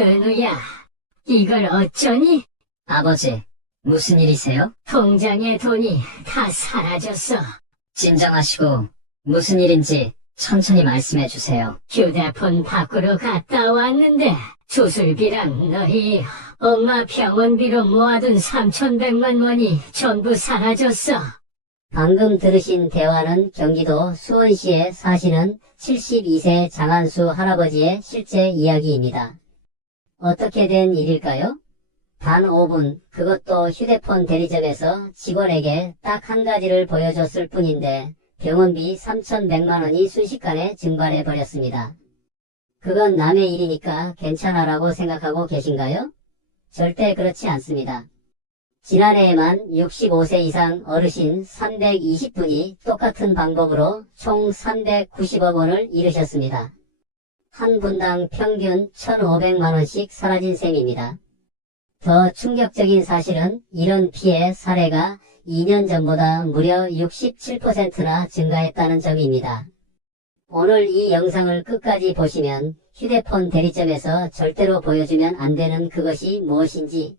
은우야, 이걸 어쩌니? 아버지, 무슨 일이세요? 통장에 돈이 다 사라졌어. 진정하시고 무슨 일인지 천천히 말씀해 주세요. 휴대폰 밖으로 갔다 왔는데 수술비랑 너희 엄마 병원비로 모아둔 3,100만 원이 전부 사라졌어. 방금 들으신 대화는 경기도 수원시에 사시는 72세 장한수 할아버지의 실제 이야기입니다. 어떻게 된 일일까요? 단 5분, 그것도 휴대폰 대리점에서 직원에게 딱 한 가지를 보여줬을 뿐인데 병원비 3,100만 원이 순식간에 증발해 버렸습니다. 그건 남의 일이니까 괜찮아라고 생각하고 계신가요? 절대 그렇지 않습니다. 지난해에만 65세 이상 어르신 320분이 똑같은 방법으로 총 390억 원을 잃으셨습니다. 한 분당 평균 1,500만 원씩 사라진 셈입니다. 더 충격적인 사실은 이런 피해 사례가 2년 전보다 무려 67%나 증가했다는 점입니다. 오늘 이 영상을 끝까지 보시면 휴대폰 대리점에서 절대로 보여주면 안 되는 그것이 무엇인지,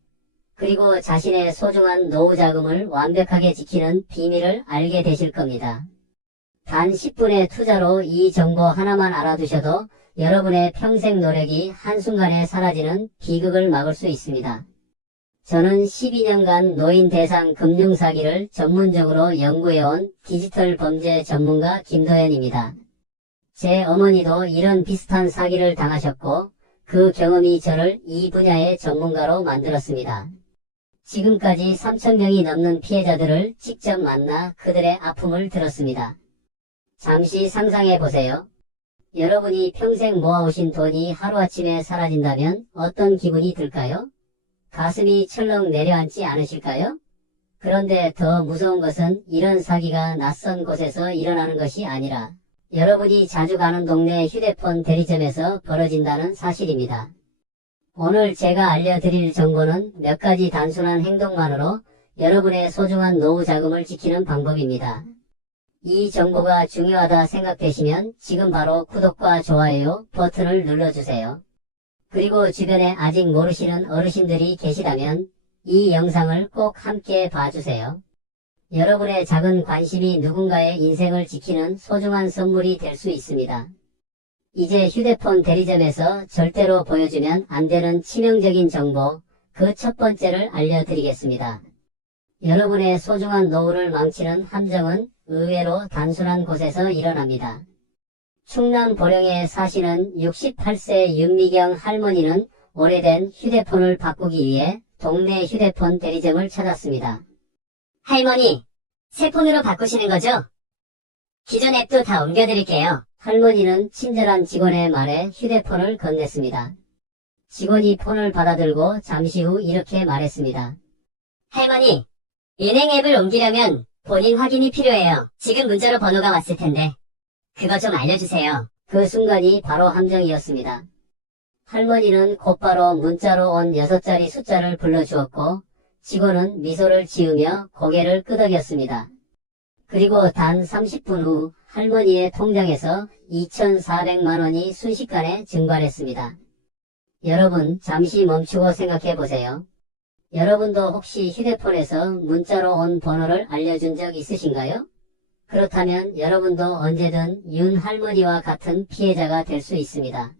그리고 자신의 소중한 노후 자금을 완벽하게 지키는 비밀을 알게 되실 겁니다. 단 10분의 투자로 이 정보 하나만 알아두셔도 여러분의 평생 노력이 한순간에 사라지는 비극을 막을 수 있습니다. 저는 12년간 노인 대상 금융사기를 전문적으로 연구해온 디지털 범죄 전문가 김도현입니다. 제 어머니도 이런 비슷한 사기를 당하셨고 그 경험이 저를 이 분야의 전문가로 만들었습니다. 지금까지 3,000명이 넘는 피해자들을 직접 만나 그들의 아픔을 들었습니다. 잠시 상상해 보세요. 여러분이 평생 모아오신 돈이 하루아침에 사라진다면 어떤 기분이 들까요? 가슴이 철렁 내려앉지 않으실까요? 그런데 더 무서운 것은 이런 사기가 낯선 곳에서 일어나는 것이 아니라 여러분이 자주 가는 동네 휴대폰 대리점에서 벌어진다는 사실입니다. 오늘 제가 알려드릴 정보는 몇 가지 단순한 행동만으로 여러분의 소중한 노후 자금을 지키는 방법입니다. 이 정보가 중요하다 생각되시면 지금 바로 구독과 좋아요 버튼을 눌러주세요. 그리고 주변에 아직 모르시는 어르신들이 계시다면 이 영상을 꼭 함께 봐주세요. 여러분의 작은 관심이 누군가의 인생을 지키는 소중한 선물이 될 수 있습니다. 이제 휴대폰 대리점에서 절대로 보여주면 안 되는 치명적인 정보, 그 첫 번째를 알려드리겠습니다. 여러분의 소중한 노후를 망치는 함정은 의외로 단순한 곳에서 일어납니다. 충남 보령에 사시는 68세 윤미경 할머니는 오래된 휴대폰을 바꾸기 위해 동네 휴대폰 대리점을 찾았습니다. 할머니, 새 폰으로 바꾸시는 거죠? 기존 앱도 다 옮겨드릴게요. 할머니는 친절한 직원의 말에 휴대폰을 건넸습니다. 직원이 폰을 받아들고 잠시 후 이렇게 말했습니다. 할머니, 은행 앱을 옮기려면 본인 확인이 필요해요. 지금 문자로 번호가 왔을 텐데 그거 좀 알려주세요. 그 순간이 바로 함정이었습니다. 할머니는 곧바로 문자로 온 6자리 숫자를 불러주었고 직원은 미소를 지으며 고개를 끄덕였습니다. 그리고 단 30분 후 할머니의 통장에서 2,400만 원이 순식간에 증발했습니다. 여러분, 잠시 멈추고 생각해 보세요. 여러분도 혹시 휴대폰에서 문자로 온 번호를 알려준 적 있으신가요? 그렇다면 여러분도 언제든 윤 할머니와 같은 피해자가 될 수 있습니다.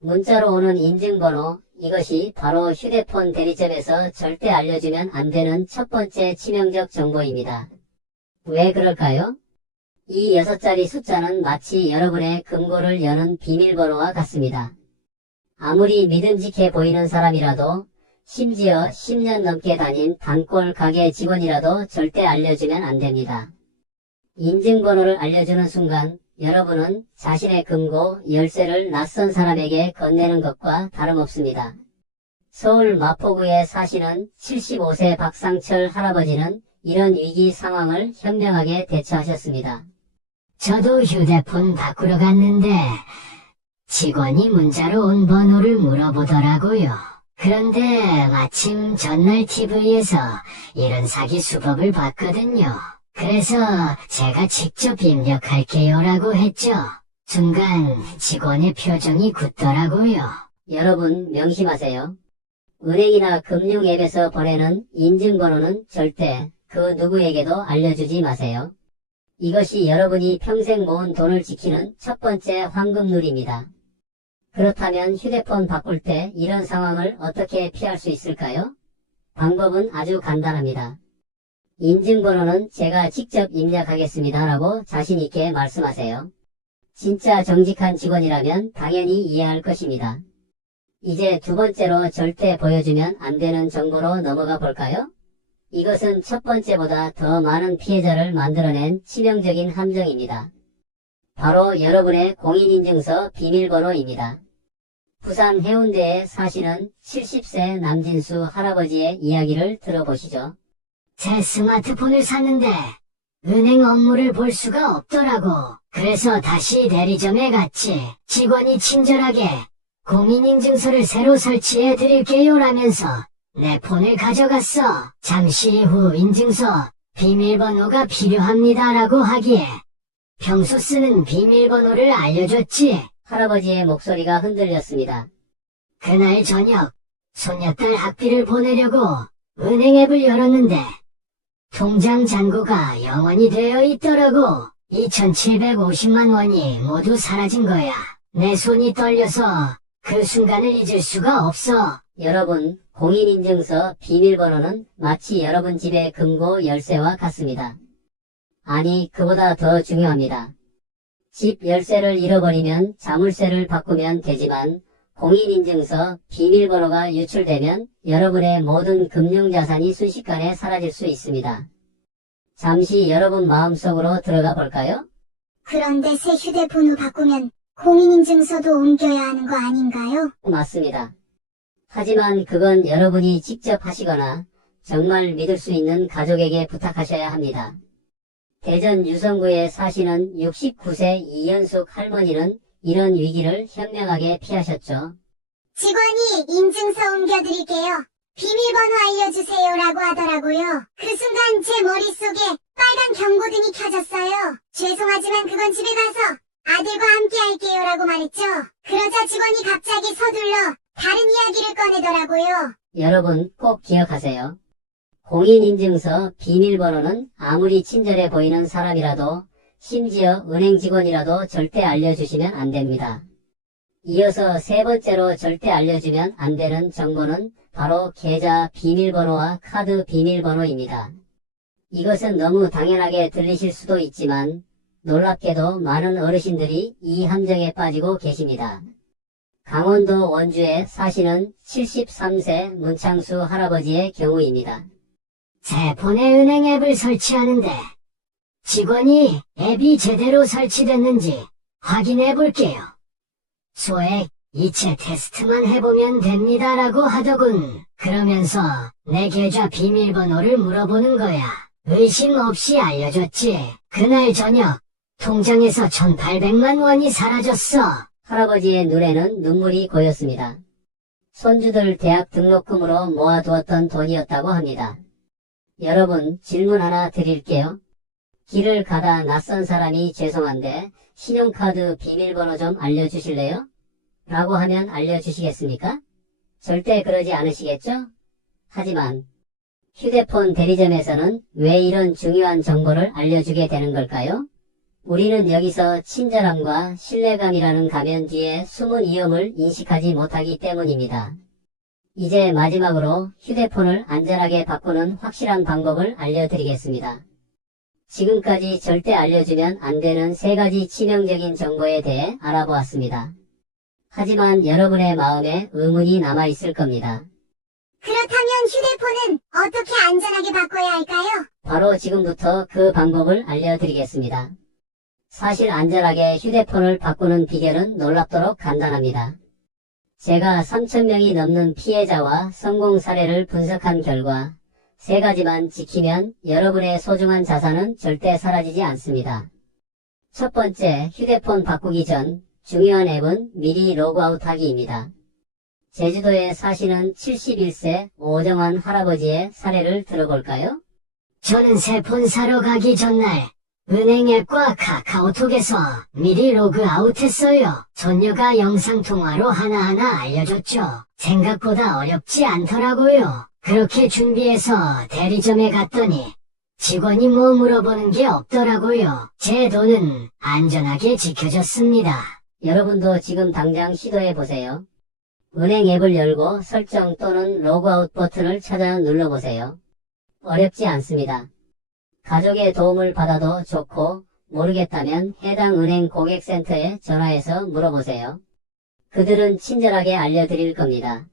문자로 오는 인증번호, 이것이 바로 휴대폰 대리점에서 절대 알려주면 안 되는 첫 번째 치명적 정보입니다. 왜 그럴까요? 이 6자리 숫자는 마치 여러분의 금고를 여는 비밀번호와 같습니다. 아무리 믿음직해 보이는 사람이라도, 심지어 10년 넘게 다닌 단골 가게 직원이라도 절대 알려주면 안 됩니다. 인증번호를 알려주는 순간 여러분은 자신의 금고, 열쇠를 낯선 사람에게 건네는 것과 다름없습니다. 서울 마포구에 사시는 75세 박상철 할아버지는 이런 위기 상황을 현명하게 대처하셨습니다. 저도 휴대폰 바꾸러 갔는데 직원이 문자로 온 번호를 물어보더라고요. 그런데 마침 전날 TV에서 이런 사기 수법을 봤거든요. 그래서 제가 직접 입력할게요 라고 했죠. 순간 직원의 표정이 굳더라고요. 여러분 명심하세요. 은행이나 금융 앱에서 보내는 인증번호는 절대 그 누구에게도 알려주지 마세요. 이것이 여러분이 평생 모은 돈을 지키는 첫 번째 황금룰입니다. 그렇다면 휴대폰 바꿀 때 이런 상황을 어떻게 피할 수 있을까요? 방법은 아주 간단합니다. 인증번호는 제가 직접 입력하겠습니다 라고 자신있게 말씀하세요. 진짜 정직한 직원이라면 당연히 이해할 것입니다. 이제 두 번째로 절대 보여주면 안 되는 정보로 넘어가 볼까요? 이것은 첫 번째보다 더 많은 피해자를 만들어낸 치명적인 함정입니다. 바로 여러분의 공인인증서 비밀번호입니다. 부산 해운대에 사시는 70세 남진수 할아버지의 이야기를 들어보시죠. 제 스마트폰을 샀는데 은행 업무를 볼 수가 없더라고. 그래서 다시 대리점에 갔지. 직원이 친절하게 공인인증서를 새로 설치해 드릴게요 라면서 내 폰을 가져갔어. 잠시 후 인증서 비밀번호가 필요합니다라고 하기에 평소 쓰는 비밀번호를 알려줬지. 할아버지의 목소리가 흔들렸습니다. 그날 저녁 손녀딸 학비를 보내려고 은행 앱을 열었는데 통장 잔고가 0원이 되어 있더라고. 2,750만 원이 모두 사라진 거야. 내 손이 떨려서 그 순간을 잊을 수가 없어. 여러분, 공인인증서 비밀번호는 마치 여러분 집의 금고 열쇠와 같습니다. 아니, 그보다 더 중요합니다. 집 열쇠를 잃어버리면 자물쇠를 바꾸면 되지만 공인인증서 비밀번호가 유출되면 여러분의 모든 금융자산이 순식간에 사라질 수 있습니다. 잠시 여러분 마음속으로 들어가 볼까요? 그런데 새 휴대폰으로 바꾸면 공인인증서도 옮겨야 하는 거 아닌가요? 맞습니다. 하지만 그건 여러분이 직접 하시거나 정말 믿을 수 있는 가족에게 부탁하셔야 합니다. 대전 유성구에 사시는 69세 이연숙 할머니는 이런 위기를 현명하게 피하셨죠. 직원이 인증서 옮겨드릴게요. 비밀번호 알려주세요라고 하더라고요. 그 순간 제 머릿속에 빨간 경고등이 켜졌어요. 죄송하지만 그건 집에 가서 아들과 함께 할게요라고 말했죠. 그러자 직원이 갑자기 서둘러 다른 이야기를 꺼내더라고요. 여러분 꼭 기억하세요. 공인인증서 비밀번호는 아무리 친절해 보이는 사람이라도 심지어 은행 직원이라도 절대 알려주시면 안 됩니다. 이어서 세 번째로 절대 알려주면 안 되는 정보는 바로 계좌 비밀번호와 카드 비밀번호입니다. 이것은 너무 당연하게 들리실 수도 있지만 놀랍게도 많은 어르신들이 이 함정에 빠지고 계십니다. 강원도 원주에 사시는 73세 문창수 할아버지의 경우입니다. 제 폰에 은행 앱을 설치하는데 직원이 앱이 제대로 설치됐는지 확인해 볼게요. 소액 이체 테스트만 해보면 됩니다라고 하더군. 그러면서 내 계좌 비밀번호를 물어보는 거야. 의심 없이 알려줬지. 그날 저녁 통장에서 1,800만 원이 사라졌어. 할아버지의 눈에는 눈물이 고였습니다. 손주들 대학 등록금으로 모아두었던 돈이었다고 합니다. 여러분 질문 하나 드릴게요. 길을 가다 낯선 사람이 죄송한데 신용카드 비밀번호 좀 알려주실래요? 라고 하면 알려주시겠습니까? 절대 그러지 않으시겠죠? 하지만 휴대폰 대리점에서는 왜 이런 중요한 정보를 알려주게 되는 걸까요? 우리는 여기서 친절함과 신뢰감이라는 가면 뒤에 숨은 위험을 인식하지 못하기 때문입니다. 이제 마지막으로 휴대폰을 안전하게 바꾸는 확실한 방법을 알려드리겠습니다. 지금까지 절대 알려주면 안 되는 3가지 치명적인 정보에 대해 알아보았습니다. 하지만 여러분의 마음에 의문이 남아있을 겁니다. 그렇다면 휴대폰은 어떻게 안전하게 바꿔야 할까요? 바로 지금부터 그 방법을 알려드리겠습니다. 사실 안전하게 휴대폰을 바꾸는 비결은 놀랍도록 간단합니다. 제가 3,000명이 넘는 피해자와 성공 사례를 분석한 결과 3가지만 지키면 여러분의 소중한 자산은 절대 사라지지 않습니다. 첫 번째, 휴대폰 바꾸기 전 중요한 앱은 미리 로그아웃하기입니다. 제주도에 사시는 71세 오정환 할아버지의 사례를 들어볼까요? 저는 새 폰 사러 가기 전날 은행 앱과 카카오톡에서 미리 로그아웃했어요. 손녀가 영상통화로 하나하나 알려줬죠. 생각보다 어렵지 않더라고요. 그렇게 준비해서 대리점에 갔더니 직원이 뭐 물어보는 게 없더라고요. 제 돈은 안전하게 지켜졌습니다. 여러분도 지금 당장 시도해보세요. 은행 앱을 열고 설정 또는 로그아웃 버튼을 찾아 눌러보세요. 어렵지 않습니다. 가족의 도움을 받아도 좋고 모르겠다면 해당 은행 고객센터에 전화해서 물어보세요. 그들은 친절하게 알려드릴 겁니다.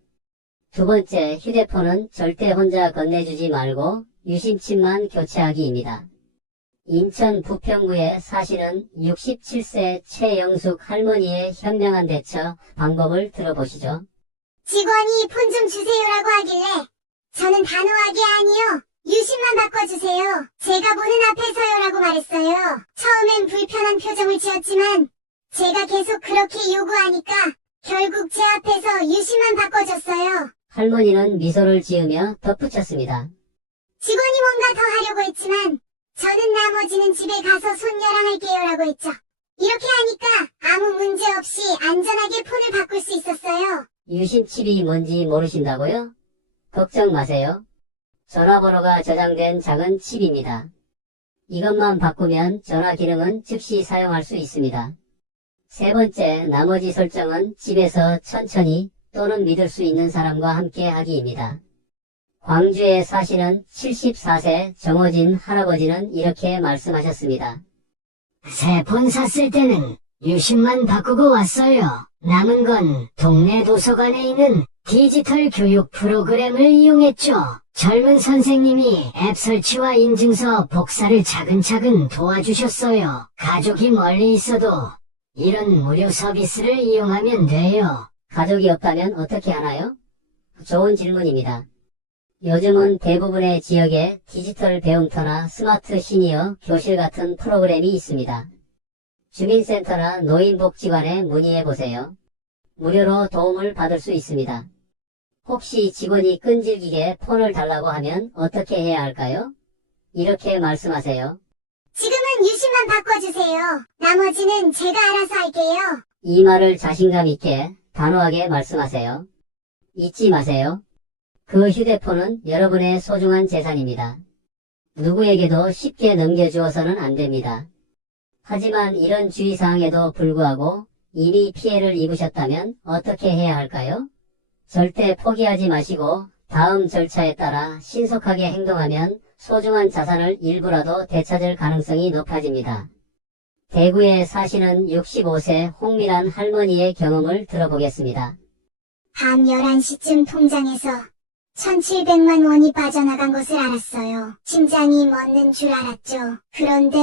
두 번째, 휴대폰은 절대 혼자 건네주지 말고 유심칩만 교체하기입니다. 인천 부평구에 사시는 67세 최영숙 할머니의 현명한 대처 방법을 들어보시죠. 직원이 폰 좀 주세요라고 하길래 저는 단호하게 아니요. 유심만 바꿔주세요. 제가 보는 앞에서요라고 말했어요. 처음엔 불편한 표정을 지었지만 제가 계속 그렇게 요구하니까 결국 제 앞에서 유심만 바꿔줬어요. 할머니는 미소를 지으며 덧붙였습니다. 직원이 뭔가 더 하려고 했지만 저는 나머지는 집에 가서 손녀랑 할게요라고 했죠. 이렇게 하니까 아무 문제 없이 안전하게 폰을 바꿀 수 있었어요. 유심칩이 뭔지 모르신다고요? 걱정 마세요. 전화번호가 저장된 작은 칩입니다. 이것만 바꾸면 전화 기능은 즉시 사용할 수 있습니다. 세 번째, 나머지 설정은 집에서 천천히 또는 믿을 수 있는 사람과 함께 하기입니다. 광주에 사시는 74세 정호진 할아버지는 이렇게 말씀하셨습니다. 새 폰 샀을 때는 유심만 바꾸고 왔어요. 남은 건 동네 도서관에 있는 디지털 교육 프로그램을 이용했죠. 젊은 선생님이 앱 설치와 인증서 복사를 차근차근 도와주셨어요. 가족이 멀리 있어도 이런 무료 서비스를 이용하면 돼요. 가족이 없다면 어떻게 하나요? 좋은 질문입니다. 요즘은 대부분의 지역에 디지털 배움터나 스마트 시니어 교실 같은 프로그램이 있습니다. 주민센터나 노인복지관에 문의해보세요. 무료로 도움을 받을 수 있습니다. 혹시 직원이 끈질기게 폰을 달라고 하면 어떻게 해야 할까요? 이렇게 말씀하세요. 지금은 유심만 바꿔주세요. 나머지는 제가 알아서 할게요. 이 말을 자신감 있게 단호하게 말씀하세요. 잊지 마세요. 그 휴대폰은 여러분의 소중한 재산입니다. 누구에게도 쉽게 넘겨주어서는 안 됩니다. 하지만 이런 주의사항에도 불구하고 이미 피해를 입으셨다면 어떻게 해야 할까요? 절대 포기하지 마시고 다음 절차에 따라 신속하게 행동하면 소중한 자산을 일부라도 되찾을 가능성이 높아집니다. 대구에 사시는 65세 홍미란 할머니의 경험을 들어보겠습니다. 밤 11시쯤 통장에서 1,700만 원이 빠져나간 것을 알았어요. 심장이 멎는 줄 알았죠. 그런데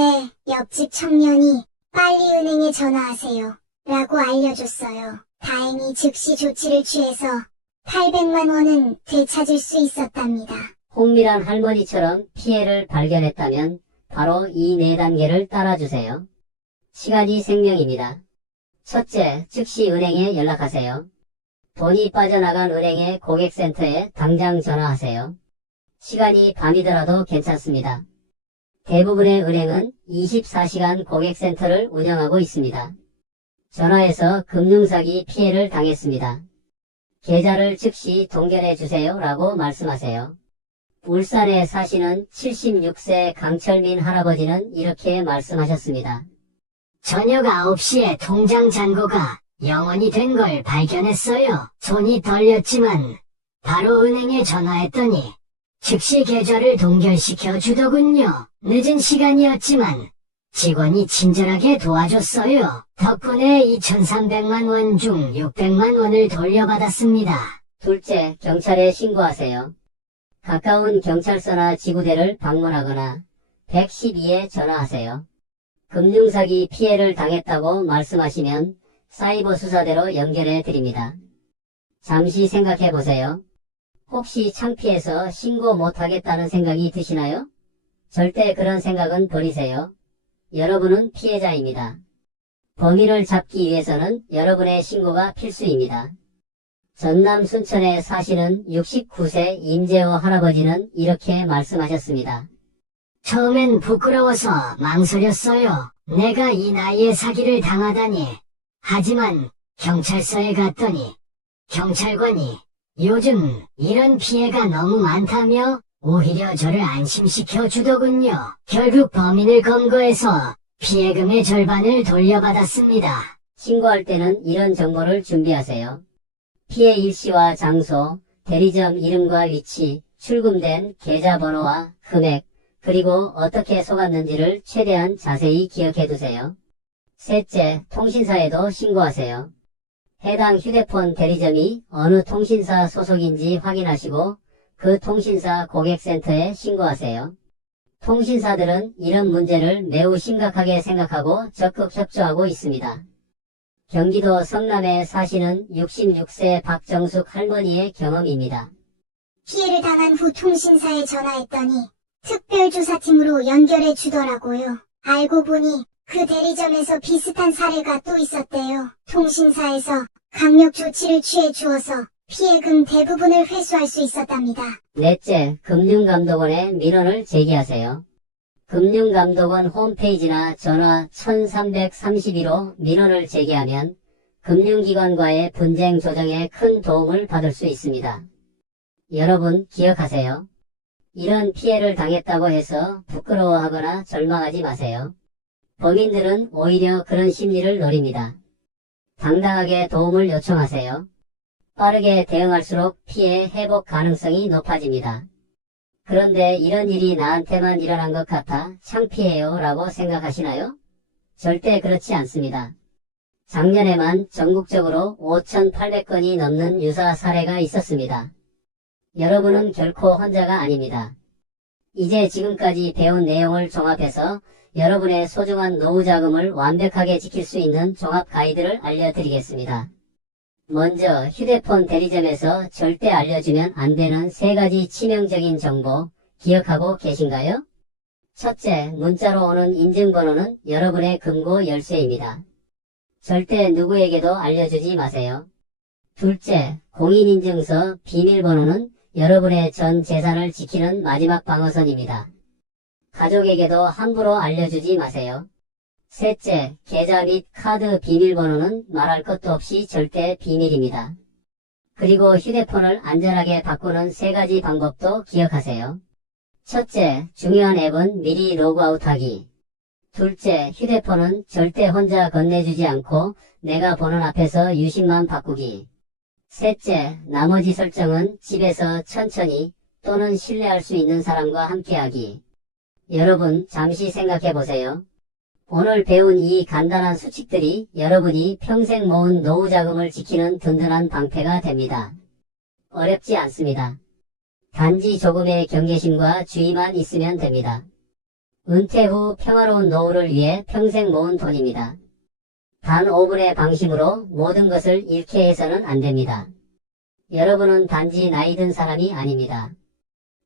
옆집 청년이 빨리 은행에 전화하세요. 라고 알려줬어요. 다행히 즉시 조치를 취해서 800만 원은 되찾을 수 있었답니다. 홍미란 할머니처럼 피해를 발견했다면 바로 이 4단계를 따라주세요. 시간이 생명입니다. 첫째, 즉시 은행에 연락하세요. 돈이 빠져나간 은행의 고객센터에 당장 전화하세요. 시간이 밤이더라도 괜찮습니다. 대부분의 은행은 24시간 고객센터를 운영하고 있습니다. 전화해서 금융사기 피해를 당했습니다. 계좌를 즉시 동결해 주세요 라고 말씀하세요. 울산에 사시는 76세 강철민 할아버지는 이렇게 말씀하셨습니다. 저녁 9시에 통장 잔고가 영원이 된 걸 발견했어요. 손이 떨렸지만 바로 은행에 전화했더니 즉시 계좌를 동결시켜 주더군요. 늦은 시간이었지만 직원이 친절하게 도와줬어요. 덕분에 2,300만 원 중 600만 원을 돌려받았습니다. 둘째, 경찰에 신고하세요. 가까운 경찰서나 지구대를 방문하거나 112에 전화하세요. 금융사기 피해를 당했다고 말씀하시면 사이버 수사대로 연결해 드립니다. 잠시 생각해 보세요. 혹시 창피해서 신고 못하겠다는 생각이 드시나요? 절대 그런 생각은 버리세요. 여러분은 피해자입니다. 범인을 잡기 위해서는 여러분의 신고가 필수입니다. 전남 순천에 사시는 69세 임재호 할아버지는 이렇게 말씀하셨습니다. 처음엔 부끄러워서 망설였어요. 내가 이 나이에 사기를 당하다니. 하지만 경찰서에 갔더니 경찰관이 요즘 이런 피해가 너무 많다며 오히려 저를 안심시켜 주더군요. 결국 범인을 검거해서 피해금의 절반을 돌려받았습니다. 신고할 때는 이런 정보를 준비하세요. 피해 일시와 장소, 대리점 이름과 위치, 출금된 계좌번호와 금액, 그리고 어떻게 속았는지를 최대한 자세히 기억해 두세요. 셋째, 통신사에도 신고하세요. 해당 휴대폰 대리점이 어느 통신사 소속인지 확인하시고 그 통신사 고객센터에 신고하세요. 통신사들은 이런 문제를 매우 심각하게 생각하고 적극 협조하고 있습니다. 경기도 성남에 사시는 66세 박정숙 할머니의 경험입니다. 피해를 당한 후 통신사에 전화했더니 특별조사팀으로 연결해 주더라고요. 알고 보니 그 대리점에서 비슷한 사례가 또 있었대요. 통신사에서 강력 조치를 취해 주어서 피해금 대부분을 회수할 수 있었답니다. 넷째, 금융감독원에 민원을 제기하세요. 금융감독원 홈페이지나 전화 1332로 민원을 제기하면 금융기관과의 분쟁 조정에 큰 도움을 받을 수 있습니다. 여러분 기억하세요. 이런 피해를 당했다고 해서 부끄러워하거나 절망하지 마세요. 범인들은 오히려 그런 심리를 노립니다. 당당하게 도움을 요청하세요. 빠르게 대응할수록 피해 회복 가능성이 높아집니다. 그런데 이런 일이 나한테만 일어난 것 같아 창피해요 라고 생각하시나요? 절대 그렇지 않습니다. 작년에만 전국적으로 5,800건이 넘는 유사 사례가 있었습니다. 여러분은 결코 혼자가 아닙니다. 이제 지금까지 배운 내용을 종합해서 여러분의 소중한 노후 자금을 완벽하게 지킬 수 있는 종합 가이드를 알려드리겠습니다. 먼저 휴대폰 대리점에서 절대 알려주면 안 되는 3가지 치명적인 정보 기억하고 계신가요? 첫째, 문자로 오는 인증번호는 여러분의 금고 열쇠입니다. 절대 누구에게도 알려주지 마세요. 둘째, 공인인증서 비밀번호는 여러분의 전 재산을 지키는 마지막 방어선입니다. 가족에게도 함부로 알려주지 마세요. 셋째, 계좌 및 카드 비밀번호는 말할 것도 없이 절대 비밀입니다. 그리고 휴대폰을 안전하게 바꾸는 3가지 방법도 기억하세요. 첫째, 중요한 앱은 미리 로그아웃하기. 둘째, 휴대폰은 절대 혼자 건네주지 않고 내가 보는 앞에서 유심만 바꾸기. 셋째, 나머지 설정은 집에서 천천히 또는 신뢰할 수 있는 사람과 함께하기. 여러분 잠시 생각해보세요. 오늘 배운 이 간단한 수칙들이 여러분이 평생 모은 노후 자금을 지키는 든든한 방패가 됩니다. 어렵지 않습니다. 단지 조금의 경계심과 주의만 있으면 됩니다. 은퇴 후 평화로운 노후를 위해 평생 모은 돈입니다. 단 5분의 방심으로 모든 것을 잃게 해서는 안 됩니다. 여러분은 단지 나이 든 사람이 아닙니다.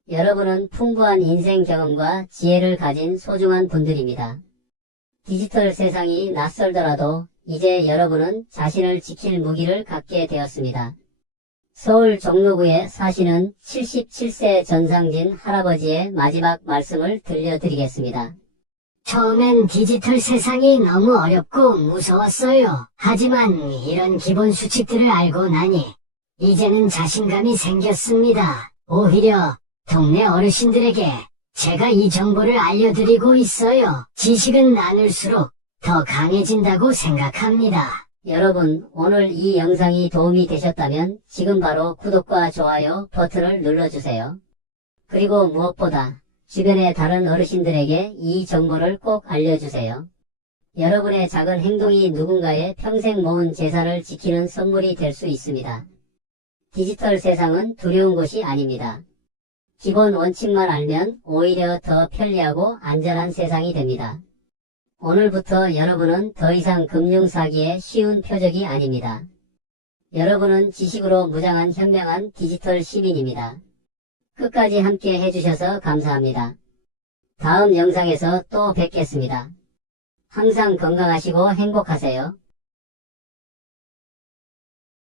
여러분은 풍부한 인생 경험과 지혜를 가진 소중한 분들입니다. 디지털 세상이 낯설더라도 이제 여러분은 자신을 지킬 무기를 갖게 되었습니다. 서울 종로구에 사시는 77세 전상진 할아버지의 마지막 말씀을 들려드리겠습니다. 처음엔 디지털 세상이 너무 어렵고 무서웠어요. 하지만 이런 기본 수칙들을 알고 나니 이제는 자신감이 생겼습니다. 오히려 동네 어르신들에게 제가 이 정보를 알려드리고 있어요. 지식은 나눌수록 더 강해진다고 생각합니다. 여러분, 오늘 이 영상이 도움이 되셨다면 지금 바로 구독과 좋아요 버튼을 눌러주세요. 그리고 무엇보다 주변의 다른 어르신들에게 이 정보를 꼭 알려주세요. 여러분의 작은 행동이 누군가의 평생 모은 재산을 지키는 선물이 될 수 있습니다. 디지털 세상은 두려운 곳이 아닙니다. 기본 원칙만 알면 오히려 더 편리하고 안전한 세상이 됩니다. 오늘부터 여러분은 더 이상 금융사기의 쉬운 표적이 아닙니다. 여러분은 지식으로 무장한 현명한 디지털 시민입니다. 끝까지 함께 해주셔서 감사합니다. 다음 영상에서 또 뵙겠습니다. 항상 건강하시고 행복하세요.